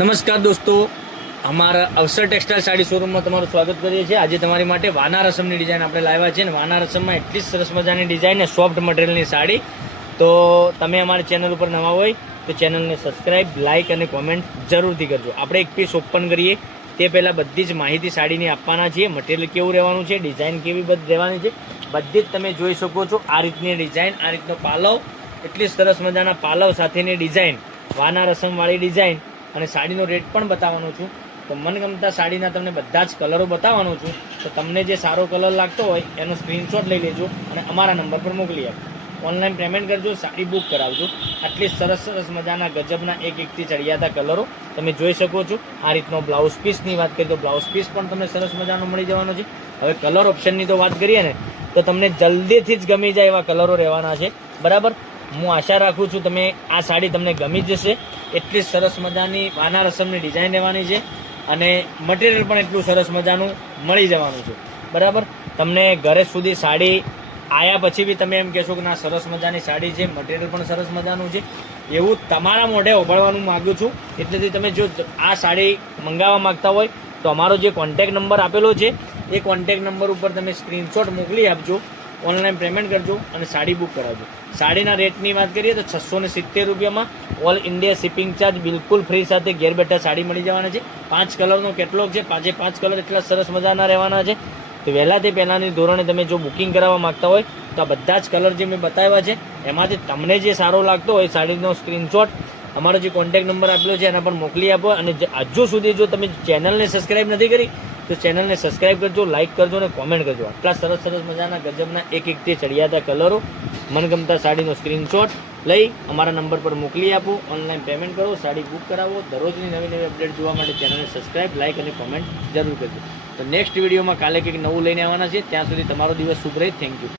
નમસ્કાર દોસ્તો, અમારા અવસર ટેક્સટાઇલ સાડી શોરૂમમાં તમારું સ્વાગત કરીએ છીએ। આજે તમારી માટે વાના રસમની ડિઝાઇન આપણે લાવ્યા છે અને વાના રસમમાં એટલી સરસ મજાની ડિઝાઇન અને સોફ્ટ મટીરિયલની સાડી। તો તમે અમારી ચેનલ ઉપર નવા હોય તો ચેનલને સબસ્ક્રાઇબ, લાઇક અને કોમેન્ટ જરૂરથી કરજો। આપણે એક પીસ ઓપન કરીએ તે પહેલાં બધી જ માહિતી સાડીની આપવાના છીએ। મટીરિયલ કેવું રહેવાનું છે, ડિઝાઇન કેવી બધી રહેવાની છે, બધી જ તમે જોઈ શકો છો। આ રીતની ડિઝાઇન, આ રીતનો પાલવ, એટલી સરસ મજાના પાલવ સાથેની ડિઝાઇન, વાના રસમવાળી ડિઝાઇન અને સાડીનો રેટ પણ બતાવવાનો છું। તો મનગમતા સાડીના તમને બધા જ કલરો બતાવવાનો છું। તો તમને જે સારો કલર લાગતો હોય એનો સ્ક્રીનશોટ લઈ લેજો અને અમારા નંબર પર મોકલી આપજો। ઓનલાઈન પેમેન્ટ કરજો, સાડી બુક કરાવજો। આટલી સરસ સરસ મજાના ગજબના એકથી ચડિયાતા કલરો તમે જોઈ શકો છો। આ રીતનો બ્લાઉઝ પીસની વાત કરીએ તો બ્લાઉઝ પીસ પણ તમને સરસ મજાનો મળી જવાનો છે। હવે કલર ઓપ્શનની તો વાત કરીએ ને તો તમને જલ્દીથી જ ગમી જાય એવા કલરો રહેવાના છે, બરાબર। હું આશા રાખું છું તમે આ સાડી તમને ગમી જશે। એટલી સરસ મજાની વાના રસમની ડિઝાઇન રહેવાની છે અને મટીરિયલ પણ એટલું સરસ મજાનું મળી જવાનું છે, બરાબર। તમને ઘરે સુધી સાડી આવ્યા પછી બી તમે એમ કહેશો કે ના સરસ મજાની સાડી છે, મટીરિયલ પણ સરસ મજાનું છે, એવું તમારા મોઢે ઓભળવાનું માગું છું। એટલેથી તમે જો આ સાડી મંગાવવા માગતા હોય તો અમારો જે કોન્ટેક્ટ નંબર આપેલો છે એ કોન્ટેક્ટ નંબર ઉપર તમે સ્ક્રીનશોટ મોકલી આપજો, ઓનલાઈન પેમેન્ટ કરજો અને સાડી બુક કરાવજો। સાડીના રેટની વાત કરીએ તો 670 રૂપિયામાં ઓલ ઇન્ડિયા શિપિંગ ચાર્જ બિલકુલ ફ્રી સાથે ઘેર બેઠા સાડી મળી જવાના છે। 5 કલરનો કેટલોગ છે, 5 કલર એટલા સરસ મજાના રહેવાના છે। તો વહેલાથી પહેલાંની ધોરણે તમે જો બુકિંગ કરાવવા માગતા હોય તો આ બધા જ કલર જે મેં બતાવ્યા છે એમાંથી તમને જે સારો લાગતો હોય સાડીનો સ્ક્રીનશોટ અમારો જે કોન્ટેક્ટ નંબર આપેલો છે એના પર મોકલી આપો। અને હજુ સુધી જો તમે ચેનલને સબસ્ક્રાઇબ નથી કરી તો ચેનલને સબસ્ક્રાઇબ કરજો, લાઇક કરજો અને કોમેન્ટ કરજો। આટલા સરસ સરસ મજાના ગજબના એકથી ચડિયાતા કલરો, મનગમતા સાડીનો સ્ક્રીનશોટ લઈ અમારા નંબર પર મોકલી આપો, ઓનલાઈન પેમેન્ટ કરો, સાડી બુક કરાવો। દરરોજની નવી નવી અપડેટ જોવા માટે ચેનલને સબસ્ક્રાઇબ, લાઇક અને કોમેન્ટ જરૂર કરજો। તો નેક્સ્ટ વિડીયોમાં કાલે કંઈક નવું લઈને આવવાના છે। ત્યાં સુધી તમારો દિવસ શુભ રહે। Thank you.